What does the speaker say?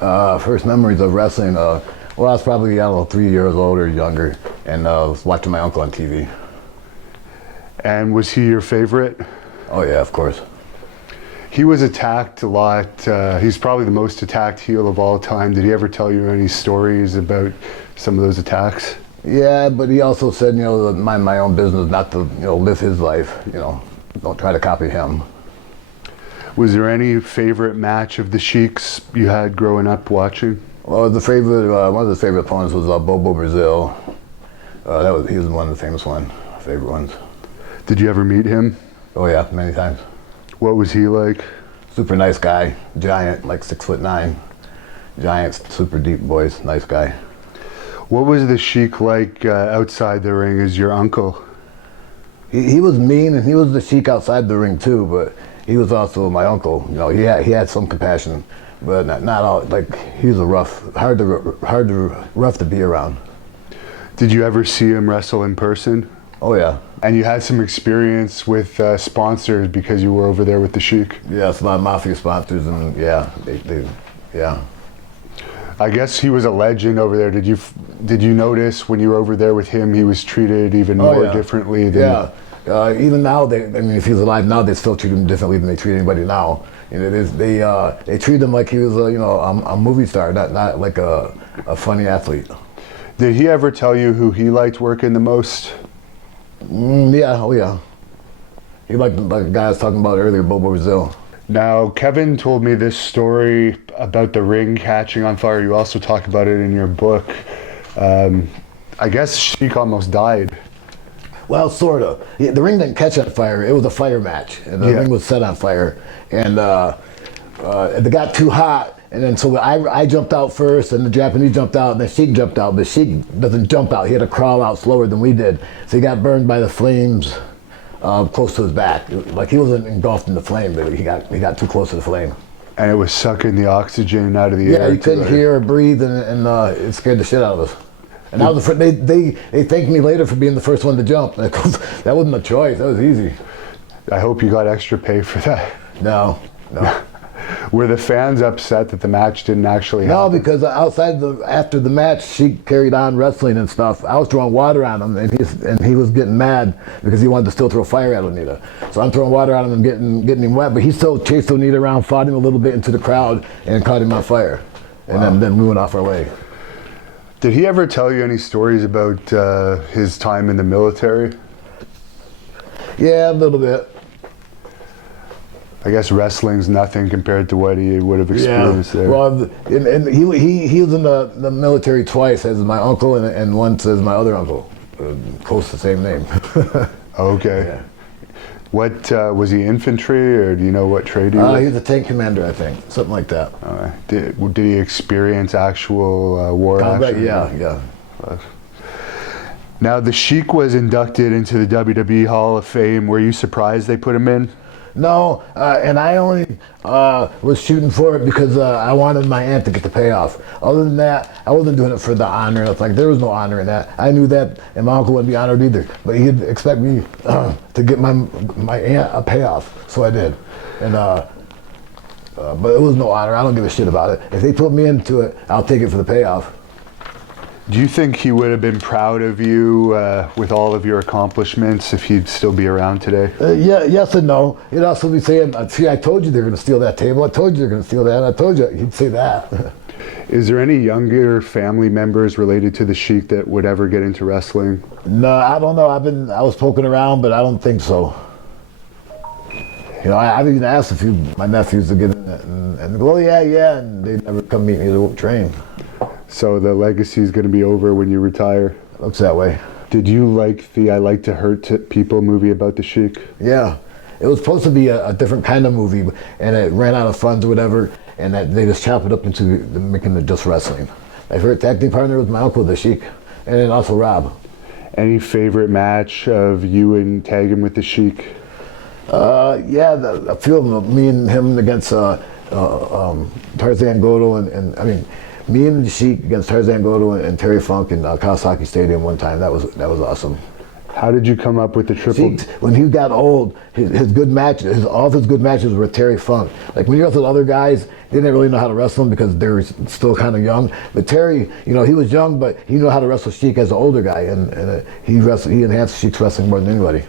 First memories of wrestling, well, I was probably, I don't know, 3 years old or younger, and was watching my uncle on TV. And was he your favorite? Oh yeah, of course. He was attacked a lot. He's probably the most attacked heel of all time. Did he ever tell you any stories about some of those attacks? Yeah, but he also said, you know, mind my own business, not to, you know, live his life, you know, don't try to copy him. Was there any favorite match of the Sheik's you had growing up watching? Well, one of the favorite opponents was Bobo Brazil. He was one of the famous favorite ones. Did you ever meet him? Oh yeah, many times. What was he like? Super nice guy, giant, like 6'9", giant, super deep voice, nice guy. What was the Sheik like outside the ring as your uncle? He was mean, and he was the Sheik outside the ring too, but he was also my uncle. You know, he had some compassion, but not all. Like, he was rough to be around. Did you ever see him wrestle in person? Oh yeah. And you had some experience with sponsors because you were over there with the Sheik? Yes, a lot of mafia sponsors, and yeah, yeah. I guess he was a legend over there. Did you notice when you were over there with him, he was treated even more differently than... Yeah, even now, I mean, if he was alive now, they still treat him differently than they treat anybody now. You know, they treat him like he was you know, a movie star, not like a funny athlete. Did he ever tell you who he liked working the most? Yeah, oh yeah. He liked the guy I was talking about earlier, Bobo Brazil. Now, Kevin told me this story about the ring catching on fire. You also talk about it in your book. I guess Sheik almost died. Well, sort of. The ring didn't catch on fire. It was a fire match, and the ring was set on fire. And it got too hot, and then so I jumped out first, and the Japanese jumped out, and the Sheik jumped out. The Sheik doesn't jump out. He had to crawl out slower than we did. So he got burned by the flames close to his back. Like, he wasn't engulfed in the flame, but he got too close to the flame. And it was sucking the oxygen out of the air. Yeah, you couldn't hear or breathe, and it scared the shit out of us. And I was they thanked me later for being the first one to jump. That wasn't a choice. That was easy. I hope you got extra pay for that. No. Were the fans upset that the match didn't actually happen? No, because after the match, she carried on wrestling and stuff. I was throwing water on him, and he was getting mad because he wanted to still throw fire at Onita. So I'm throwing water on him and getting him wet, but he still chased Onita around, fought him a little bit into the crowd, and caught him on fire. And then we went off our way. Did he ever tell you any stories about his time in the military? Yeah, a little bit. I guess wrestling's nothing compared to what he would have experienced there. Well, and he was in the military twice as my uncle and once as my other uncle. Close to the same name. Okay. Yeah. What, was he infantry, or do you know what trade he was? He was a tank commander, I think. Something like that. Did he experience actual war action? Yeah. Now, the Sheik was inducted into the WWE Hall of Fame. Were you surprised they put him in? No, and I only was shooting for it because I wanted my aunt to get the payoff. Other than that, I wasn't doing it for the honor. It's like, there was no honor in that. I knew that, and my uncle wouldn't be honored either. But he'd expect me to get my aunt a payoff, so I did. And but it was no honor. I don't give a shit about it. If they put me into it, I'll take it for the payoff. Do you think he would have been proud of you with all of your accomplishments if he'd still be around today? Yeah, yes and no. He'd also be saying, see, I told you they're going to steal that table. I told you they're going to steal that. I told you. He'd say that. Is there any younger family members related to the Sheik that would ever get into wrestling? No, I don't know. I was poking around, but I don't think so. You know, I've even asked a few of my nephews to get in it, and go, oh, yeah, and they never come meet me to train. So the legacy is going to be over when you retire? Looks that way. Did you like the I Like to Hurt People movie about the Sheik? Yeah. It was supposed to be a different kind of movie, and it ran out of funds or whatever, and that they just chopped it up into making it just wrestling. My favorite tag team partner was my uncle, the Sheik, and then also Rob. Any favorite match of you and tagging with the Sheik? Yeah, a few of them. Me and him against Tarzan Goto, and I mean, me and the Sheik against Tarzan Goto and Terry Funk in Kawasaki Stadium one time. That was awesome. How did you come up with the triple? Sheik, when he got old, his good matches, all of his good matches were Terry Funk. Like when you wrestled other guys, they didn't really know how to wrestle him because they were still kind of young. But Terry, you know, he was young, but he knew how to wrestle Sheik as an older guy, and he enhanced Sheik's wrestling more than anybody.